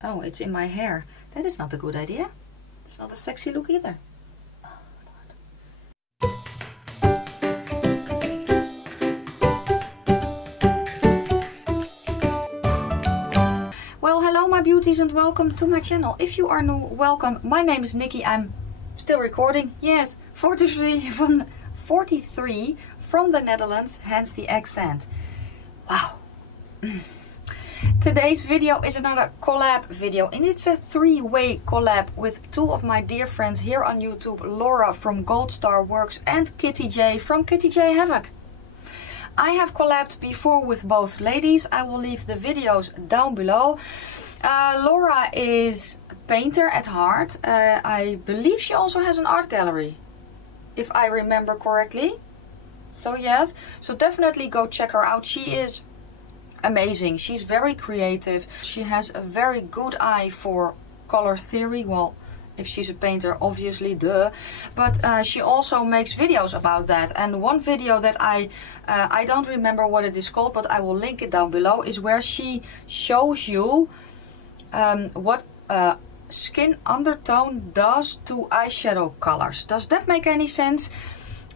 Oh, it's in my hair. That is not a good idea. It's not a sexy look either. Well, hello my beauties and welcome to my channel. If you are new, welcome. My name is Nikki. I'm still recording. Yes, 43 from the Netherlands, hence the accent. Wow. Today's video is another collab video, and it's a three-way collab with two of my dear friends here on YouTube, Laura from Gold Star Works and Kittie J from Kittie J Havok. I have collabed before with both ladies. I will leave the videos down below. Laura is a painter at heart. I believe she also has an art gallery, if I remember correctly. So yes, so definitely go check her out. She is amazing. She's very creative. She has a very good eye for color theory. Well, if she's a painter, obviously, duh. But she also makes videos about that. And one video that I don't remember what it is called, but I will link it down below, is where she shows you what skin undertone does to eyeshadow colors. Does that make any sense?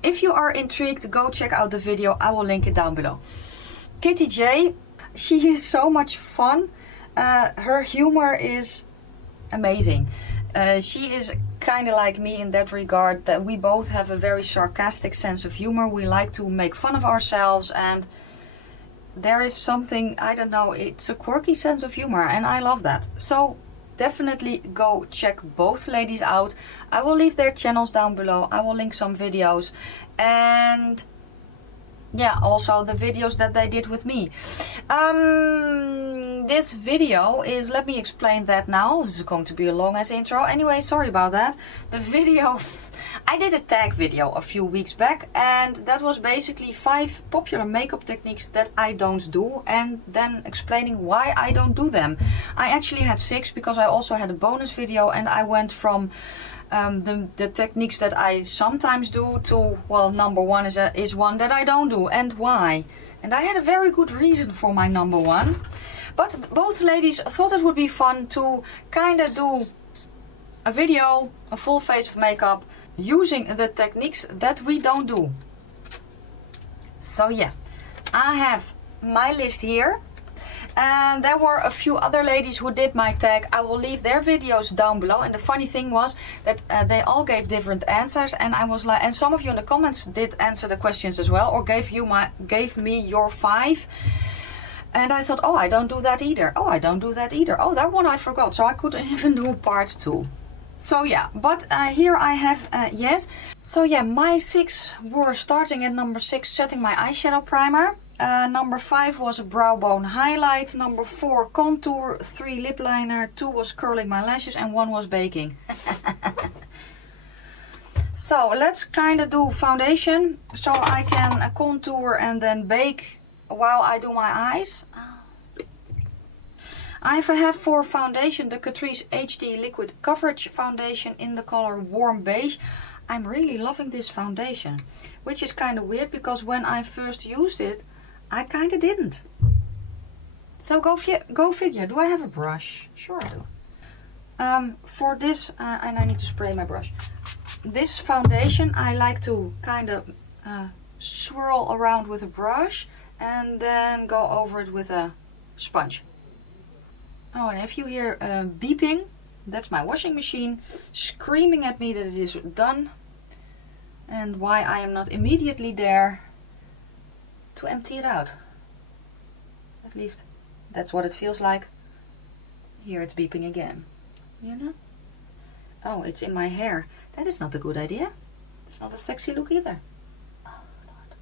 If you are intrigued, go check out the video. I will link it down below. Kittie J, she is so much fun. Her humor is amazing. She is kind of like me in that regard, that we both have a very sarcastic sense of humor. We like to make fun of ourselves, and there is something, I don't know, it's a quirky sense of humor, and I love that. So definitely go check both ladies out. I will leave their channels down below. I will link some videos, and yeah, also the videos that they did with me. This video is, let me explain that now. This is going to be a long ass intro. Anyway, sorry about that. The video, I did a tag video a few weeks back, and that was basically 5 popular makeup techniques that I don't do, and then explaining why I don't do them. I actually had 6 because I also had a bonus video, and I went from the techniques that I sometimes do to, well, number 1 is one that I don't do, and why. And I had a very good reason for my number 1. But both ladies thought it would be fun to kind of do a video, a full face of makeup, using the techniques that we don't do. So yeah, I have my list here. And there were a few other ladies who did my tag. I will leave their videos down below. And the funny thing was that they all gave different answers, and I was like, and some of you in the comments did answer the questions as well, or gave me your 5. And I thought, oh, I don't do that either. Oh, I don't do that either. Oh, that one I forgot. So I couldn't even do part 2. So yeah, but here I have, yes. So yeah, my 6 were starting at number 6, setting my eyeshadow primer. Number 5 was a brow bone highlight. Number 4, contour. 3, lip liner. 2 was curling my lashes, and 1 was baking. So let's kind of do foundation, so I can contour and then bake while I do my eyes. I have for foundation the Catrice HD Liquid Coverage Foundation in the color Warm Beige. I'm really loving this foundation, which is kind of weird because when I first used it, I kind of didn't. So go figure. Do I have a brush? Sure I do. For this, and I need to spray my brush. This foundation I like to kind of swirl around with a brush and then go over it with a sponge. Oh, and if you hear beeping, that's my washing machine screaming at me that it is done, and why I am not immediately there to empty it out. At least that's what it feels like. Here it's beeping again, you know? Oh, it's in my hair. That is not a good idea. It's not a sexy look either. Oh, Lord.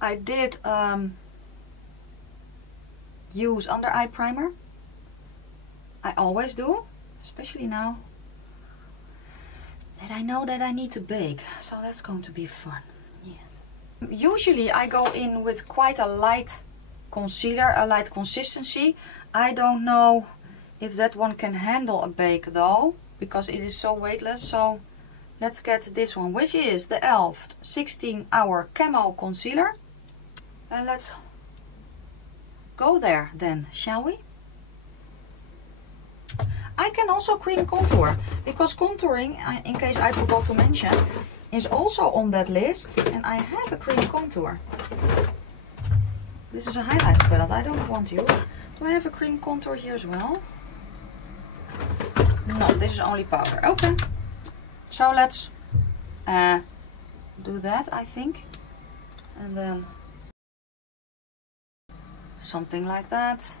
I did use under eye primer. I always do, especially now that I know that I need to bake. So that's going to be fun. Yes. Usually I go in with quite a light concealer, a light consistency. I don't know if that one can handle a bake though, because it is so weightless. So let's get this one, which is the e.l.f. 16-hour Camo Concealer. And let's go there then, shall we? I can also cream contour, because contouring, in case I forgot to mention, is also on that list, and I have a cream contour. This is a highlighter palette, I don't want you. Do I have a cream contour here as well? No, this is only powder. Okay. So let's do that, I think. And then something like that.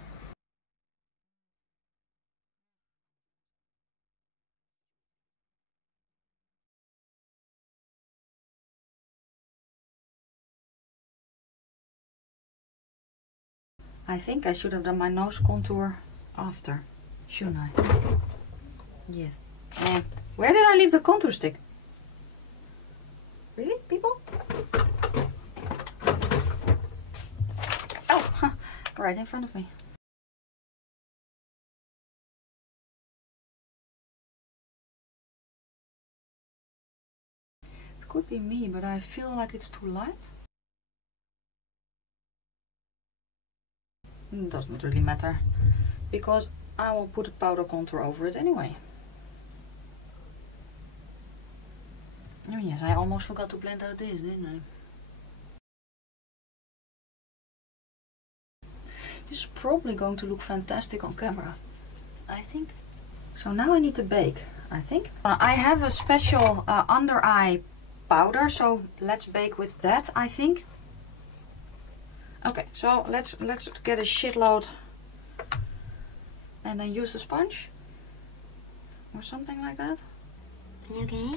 I think I should have done my nose contour after, shouldn't I? Yes. Where did I leave the contour stick? Really, people? Oh, right in front of me. It could be me, but I feel like it's too light. It doesn't really matter, because I will put a powder contour over it anyway. Oh yes, I almost forgot to blend out this, didn't I? This is probably going to look fantastic on camera, I think. So now I need to bake, I think. I have a special under eye powder, so let's bake with that, I think. Okay, so let's get a shitload and then use the sponge or something like that. Okay.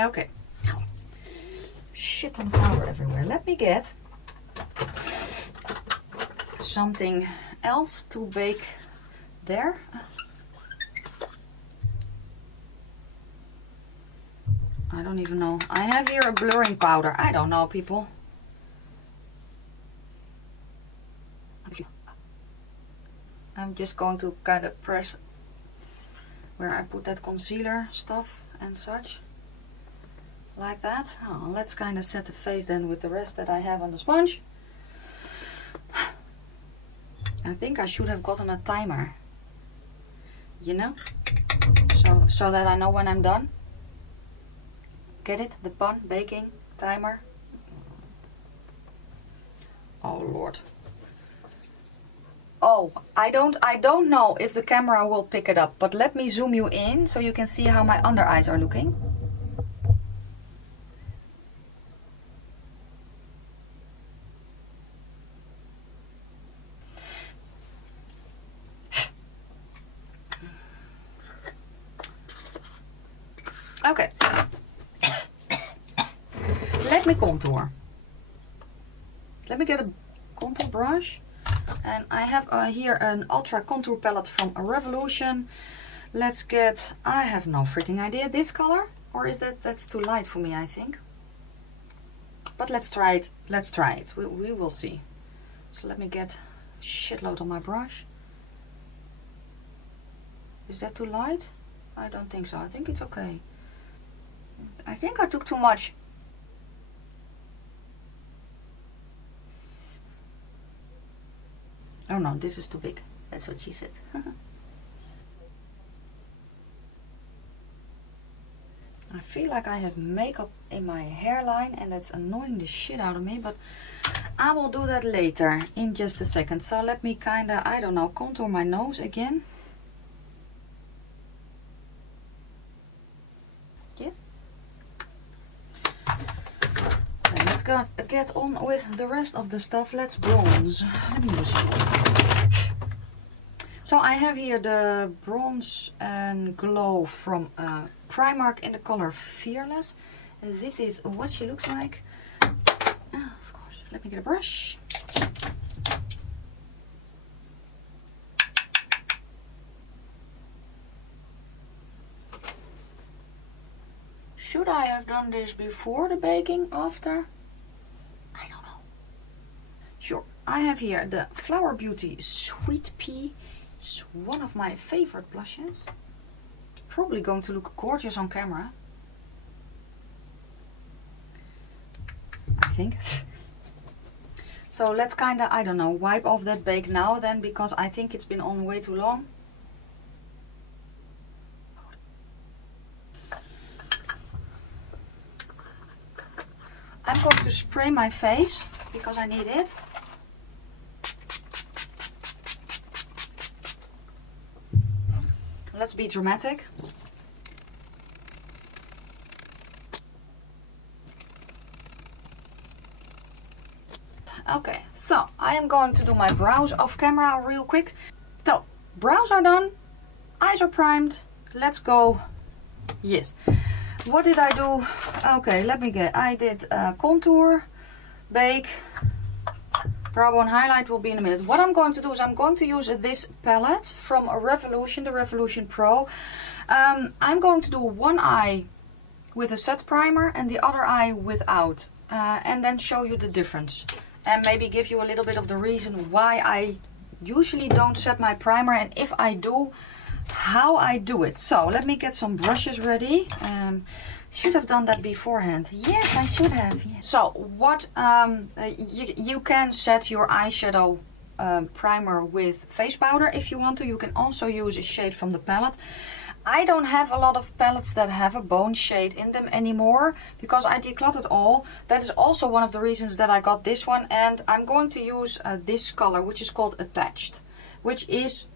Okay. Shit ton of powder everywhere. Let me get something else to bake there. I don't even know. I have here a blurring powder. I don't know, people. I'm just going to kind of press where I put that concealer stuff and such. Like that. Oh, let's kind of set the face then with the rest that I have on the sponge. I think I should have gotten a timer, you know, so that I know when I'm done. Get it? The pun, baking, timer. Oh Lord. Oh, I don't know if the camera will pick it up, but let me zoom you in so you can see how my under eyes are looking. Okay. Let me contour. Let me get a contour brush. And I have here an ultra contour palette from Revolution. Let's get, I have no freaking idea, this color? Or is that's too light for me, I think. But let's try it. Let's try it. We will see. So let me get a shitload on my brush. Is that too light? I don't think so. I think it's okay. I think I took too much. Oh no, this is too big. That's what she said. I feel like I have makeup in my hairline and that's annoying the shit out of me, but I will do that later in just a second. So let me kinda, I don't know, contour my nose again. Yes. Okay, let's go get on with the rest of the stuff. Let's bronze. Let me use it. So I have here the Bronze and Glow from Primark in the color Fearless. And this is what she looks like. Of course, let me get a brush. Should I have done this before the baking, after? I don't know. Sure. I have here the Flower Beauty Sweet Pea. It's one of my favorite blushes. probably going to look gorgeous on camera. I think. So let's kind of, I don't know, wipe off that bake now then, because I think it's been on way too long. I'm going to spray my face because I need it. Let's be dramatic. Okay, so I am going to do my brows off camera real quick. So, brows are done, eyes are primed, let's go. Yes. What did I do? Okay, let me get. I did contour, bake, brow bone highlight will be in a minute. What I'm going to do is I'm going to use this palette from Revolution, the Revolution Pro. I'm going to do one eye with a set primer and the other eye without. And then show you the difference. And maybe give you a little bit of the reason why I usually don't set my primer. And if I do, how I do it. So let me get some brushes ready. Should have done that beforehand. Yes, I should have. Yes. So what you can set your eyeshadow primer with face powder if you want to. You can also use a shade from the palette. I don't have a lot of palettes that have a bone shade in them anymore because I decluttered all. That is also one of the reasons that I got this one, and I'm going to use this color, which is called Attached, which is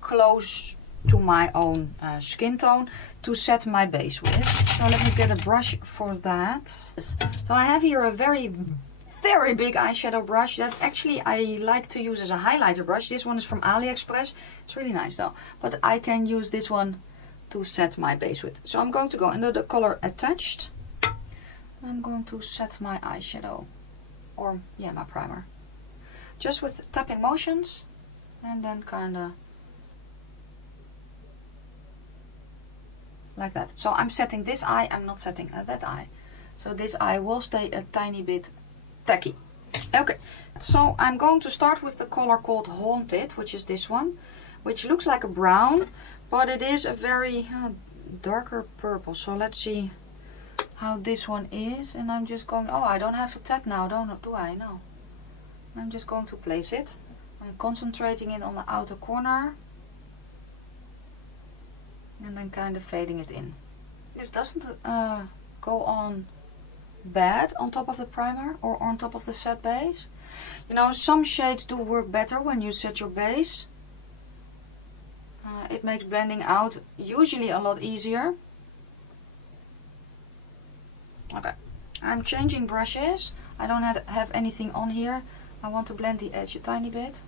close to my own skin tone to set my base with. So let me get a brush for that. So I have here a very big eyeshadow brush that actually I like to use as a highlighter brush. This one is from AliExpress. It's really nice though, but I can use this one to set my base with. So I'm going to go into the color Attached. I'm going to set my eyeshadow, or yeah, my primer, just with tapping motions, and then kind of like that. So I'm setting this eye, I'm not setting that eye. So this eye will stay a tiny bit tacky. Okay, so I'm going to start with the color called Haunted, which is this one, which looks like a brown, but it is a very darker purple. So let's see how this one is. And I'm just going, oh, I don't have to tap now, do I? No. I'm just going to place it. I'm concentrating it on the outer corner. And then kind of fading it in. This doesn't go on bad on top of the primer or on top of the set base. You know, some shades do work better when you set your base. It makes blending out usually a lot easier. Okay, I'm changing brushes. I don't have anything on here. I want to blend the edge a tiny bit.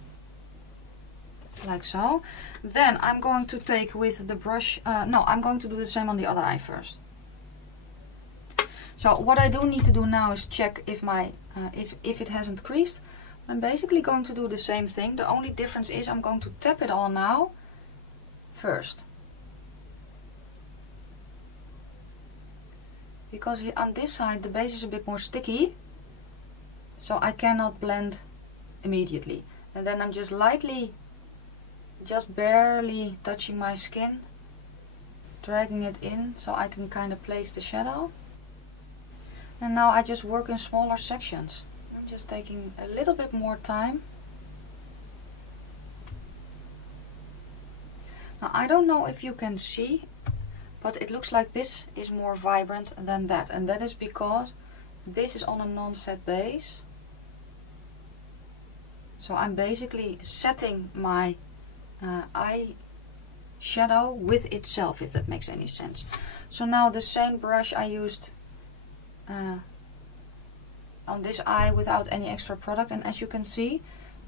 Like so. Then I'm going to take with the brush, no, I'm going to do the same on the other eye first. So what I do need to do now is check if my if it hasn't creased. I'm basically going to do the same thing. The only difference is I'm going to tap it on now first. Because on this side the base is a bit more sticky, so I cannot blend immediately. And then I'm just lightly, just barely touching my skin, dragging it in so I can kind of place the shadow. And now I just work in smaller sections. I'm just taking a little bit more time. Now I don't know if you can see, but it looks like this is more vibrant than that. And that is because this is on a non-set base. So I'm basically setting my eye shadow with itself, if that makes any sense. So now the same brush I used on this eye without any extra product, and as you can see,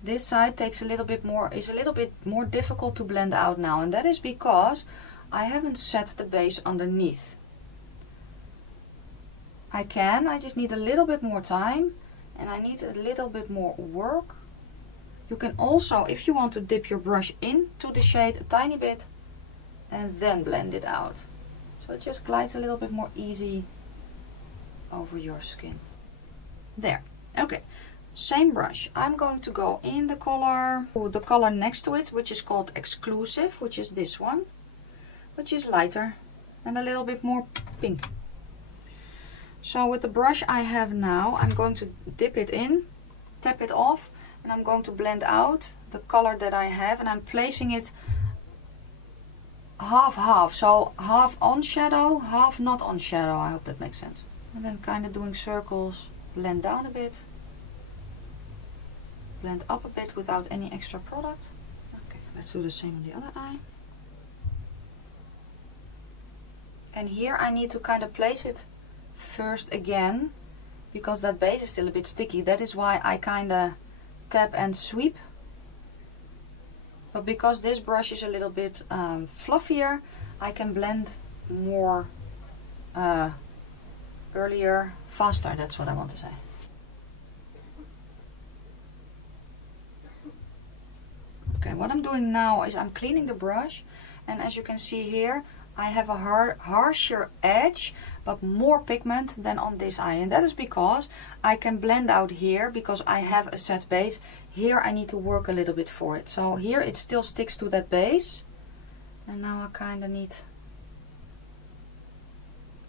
this side takes a little bit more, is a little bit more difficult to blend out now, and that is because I haven't set the base underneath. I just need a little bit more time, and I need a little bit more work. You can also, if you want to dip your brush into the shade a tiny bit and then blend it out. So it just glides a little bit more easy over your skin. There. Okay. Same brush. I'm going to go in the color next to it, which is called Exclusive, which is this one, which is lighter. and a little bit more pink. So with the brush I have now, I'm going to dip it in, tap it off, and I'm going to blend out the color that I have, and I'm placing it half-half. So half on shadow, half not on shadow. I hope that makes sense. And then kind of doing circles, blend down a bit, blend up a bit without any extra product. Okay, let's do the same on the other eye. And here I need to kind of place it first again, because that base is still a bit sticky. That is why I kind of tap and sweep. But because this brush is a little bit fluffier, I can blend more earlier, faster. That's what I want to say. Okay, what I'm doing now is I'm cleaning the brush, and as you can see here, I have a harsher edge, but more pigment than on this eye. And that is because I can blend out here, because I have a set base. Here I need to work a little bit for it. So here it still sticks to that base. And now I kind of need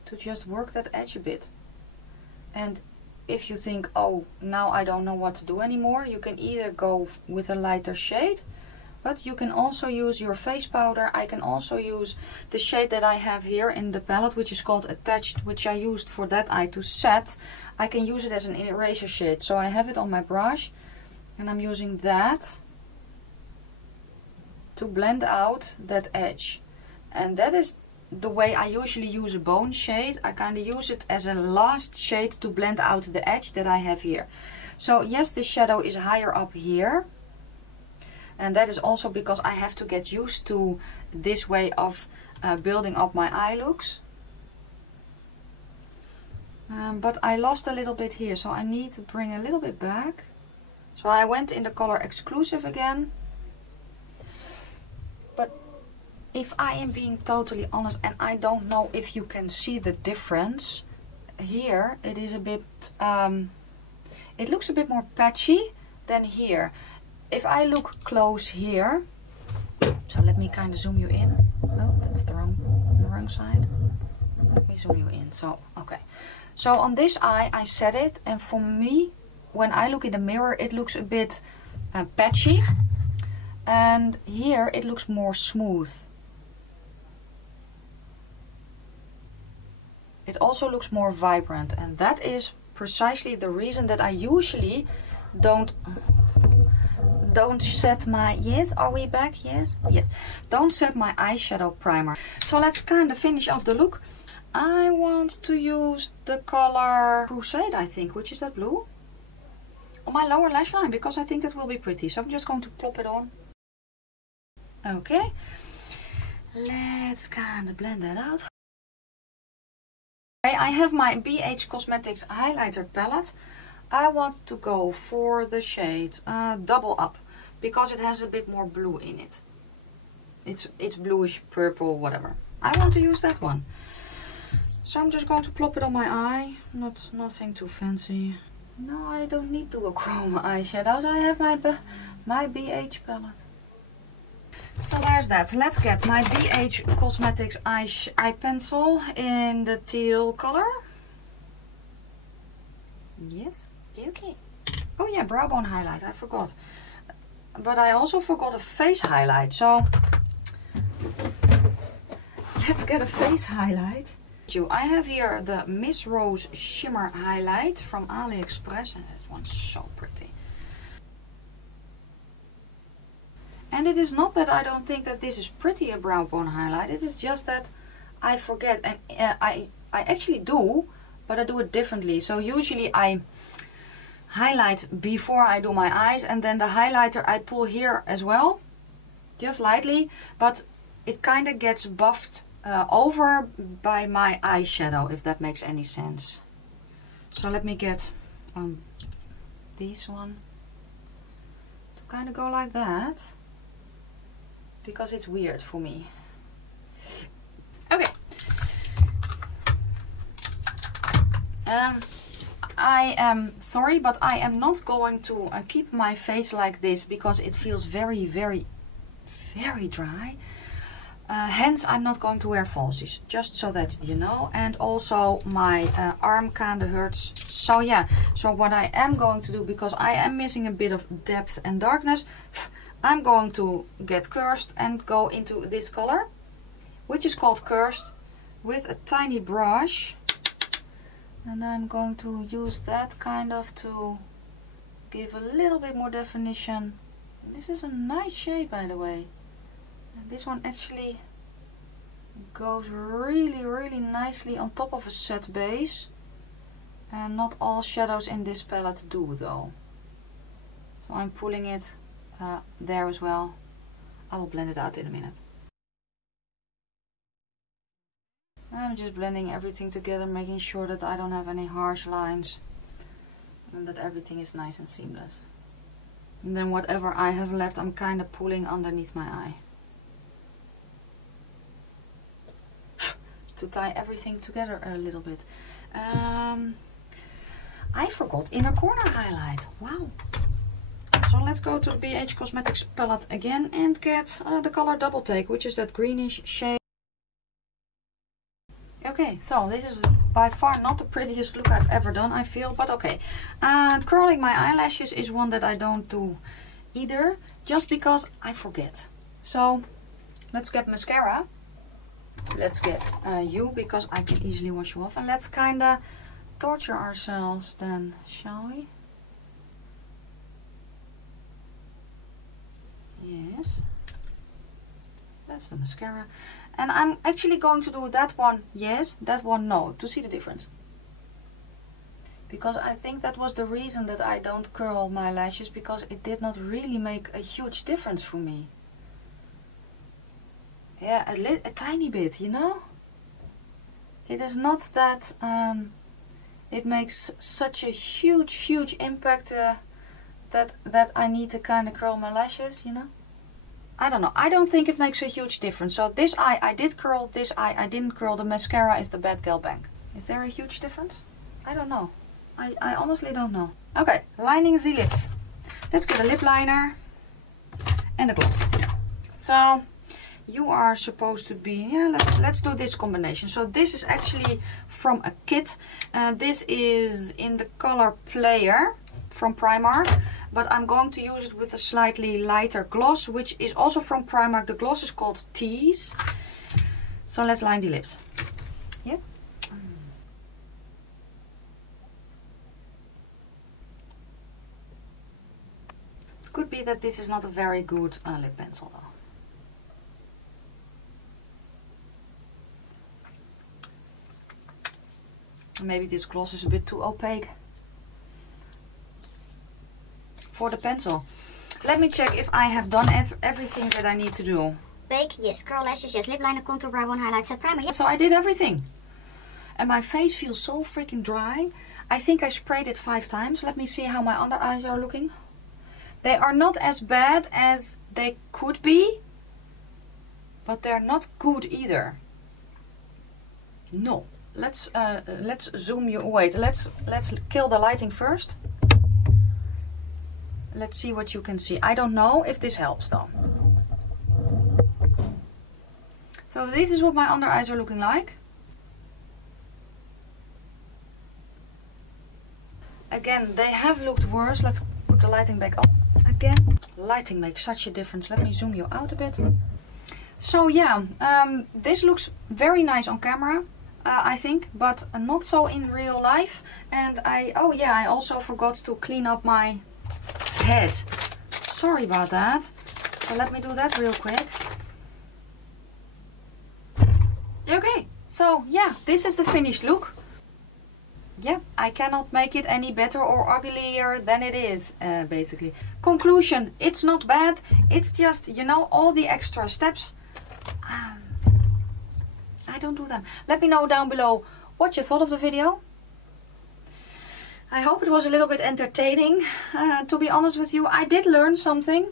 to just work that edge a bit. And if you think, oh, now I don't know what to do anymore, you can either go with a lighter shade, but you can also use your face powder. I can also use the shade that I have here in the palette, which is called Attached, which I used for that eye to set. I can use it as an eraser shade. So I have it on my brush, and I'm using that to blend out that edge. And that is the way I usually use a bone shade. I kind of use it as a last shade to blend out the edge that I have here. So yes, the shadow is higher up here. And that is also because I have to get used to this way of building up my eye looks. But I lost a little bit here, so I need to bring a little bit back. So I went in the color Exclusive again. But if I am being totally honest, and I don't know if you can see the difference, here it is a bit, it looks a bit more patchy than here. If I look close here, so let me kind of zoom you in. Oh, that's the wrong side. Let me zoom you in. So, okay. So on this eye, I set it, and for me, when I look in the mirror, it looks a bit patchy. And here, it looks more smooth. It also looks more vibrant, and that is precisely the reason that I usually don't set my, yes, are we back? Yes, yes. Don't set my eyeshadow primer. So let's kind of finish off the look. I want to use the color Crusade, I think, which is that blue, on my lower lash line, because I think that will be pretty. So I'm just going to plop it on. Okay. Let's kind of blend that out. Okay, I have my BH Cosmetics highlighter palette. I want to go for the shade Double Up, because it has a bit more blue in it. It's bluish purple, whatever. I want to use that one. So I'm just going to plop it on my eye. Nothing too fancy. No, I don't need to do a chrome eyeshadows. I have my BH palette. So there's that. Let's get my BH Cosmetics eye pencil in the teal color. Yes. Okay. Oh yeah, brow bone highlight. I forgot. But I also forgot a face highlight. So let's get a face highlight. I have here the Miss Rose Shimmer highlight from AliExpress, and that one's so pretty. And it is not that I don't think that this is pretty, a brow bone highlight. It is just that I forget, and I actually do, but I do it differently. So usually I highlight before I do my eyes, and then the highlighter I pull here as well, just lightly, but it kind of gets buffed over by my eyeshadow, if that makes any sense. So let me get this one to kind of go like that, because it's weird for me. Okay. I am sorry, but I am not going to keep my face like this, because it feels very, very, very dry. Hence, I'm not going to wear falsies, just so that you know. And also my arm kinda hurts. So yeah, so what I am going to do, because I am missing a bit of depth and darkness, I'm going to get cursed and go into this color, which is called Cursed, with a tiny brush. And I'm going to use that kind of to give a little bit more definition. This is a nice shade, by the way. And this one actually goes really nicely on top of a set base. And not all shadows in this palette do, though. So I'm pulling it there as well. I will blend it out in a minute. I'm just blending everything together, making sure that I don't have any harsh lines. And that everything is nice and seamless. And then whatever I have left, I'm kind of pulling underneath my eye. To tie everything together a little bit. I forgot inner corner highlight. Wow. So let's go to the BH Cosmetics palette again and get the color Double Take, which is that greenish shade. Okay, so this is by far not the prettiest look I've ever done, I feel, but okay. And curling my eyelashes is one that I don't do either, just because I forget. So let's get mascara. Let's get you, because I can easily wash you off. And let's kinda torture ourselves then, shall we? Yes. That's the mascara. And I'm actually going to do that one yes, that one no, to see the difference. Because I think that was the reason that I don't curl my lashes, because it did not really make a huge difference for me. Yeah, a tiny bit, you know? It is not that it makes such a huge impact that I need to kind of curl my lashes, you know? I don't know. I don't think it makes a huge difference. So this eye I did curl, this eye I didn't curl. The mascara is the Bad Gal Bang. Is there a huge difference? I don't know. I honestly don't know. Okay, lining the lips. Let's get a lip liner and a gloss. So you are supposed to be, yeah, let's do this combination. So this is actually from a kit. This is in the color Player from Primark, but I'm going to use it with a slightly lighter gloss, which is also from Primark. The gloss is called Tease. So let's line the lips. Yeah. It could be that this is not a very good lip pencil though. Maybe this gloss is a bit too opaque for the pencil. Let me check if I have done everything that I need to do. Bake, yes. Curl lashes, yes. Lip liner, contour, brow bone, highlight, set primer, yes. So I did everything. And my face feels so freaking dry. I think I sprayed it 5 times. Let me see how my under eyes are looking. They are not as bad as they could be, but they're not good either. No. Let's zoom you. Wait, let's kill the lighting first. Let's see what you can see. I don't know if this helps though. So this is what my under eyes are looking like. Again, they have looked worse. Let's put the lighting back on again. Lighting makes such a difference. Let me zoom you out a bit. So yeah, this looks very nice on camera. I think, but not so in real life. And I also forgot to clean up my head. Sorry about that. So let me do that real quick. Okay, so yeah, this is the finished look. Yeah, I cannot make it any better or uglier than it is, basically. Conclusion, it's not bad. It's just, you know, all the extra steps. I don't do them. Let me know down below what you thought of the video. I hope it was a little bit entertaining. To be honest with you, I did learn something.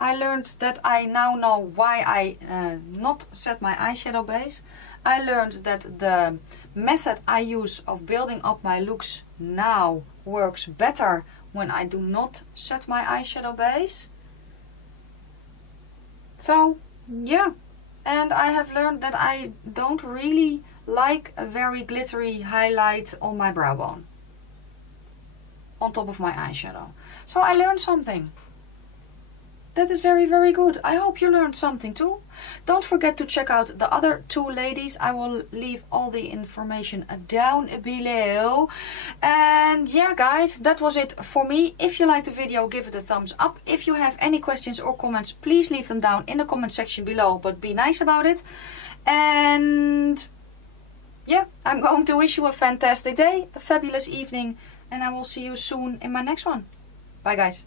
I learned that I now know why I not set my eyeshadow base. I learned that the method I use of building up my looks now works better when I do not set my eyeshadow base. So, yeah. And I have learned that I don't really like a very glittery highlight on my brow bone. On top of my eyeshadow. So I learned something. That is very, very good. I hope you learned something too. Don't forget to check out the other two ladies. I will leave all the information down below. And yeah, guys, that was it for me. If you liked the video, give it a thumbs up. If you have any questions or comments, please leave them down in the comment section below. But be nice about it. And yeah, I'm going to wish you a fantastic day, a fabulous evening. And I will see you soon in my next one. Bye, guys.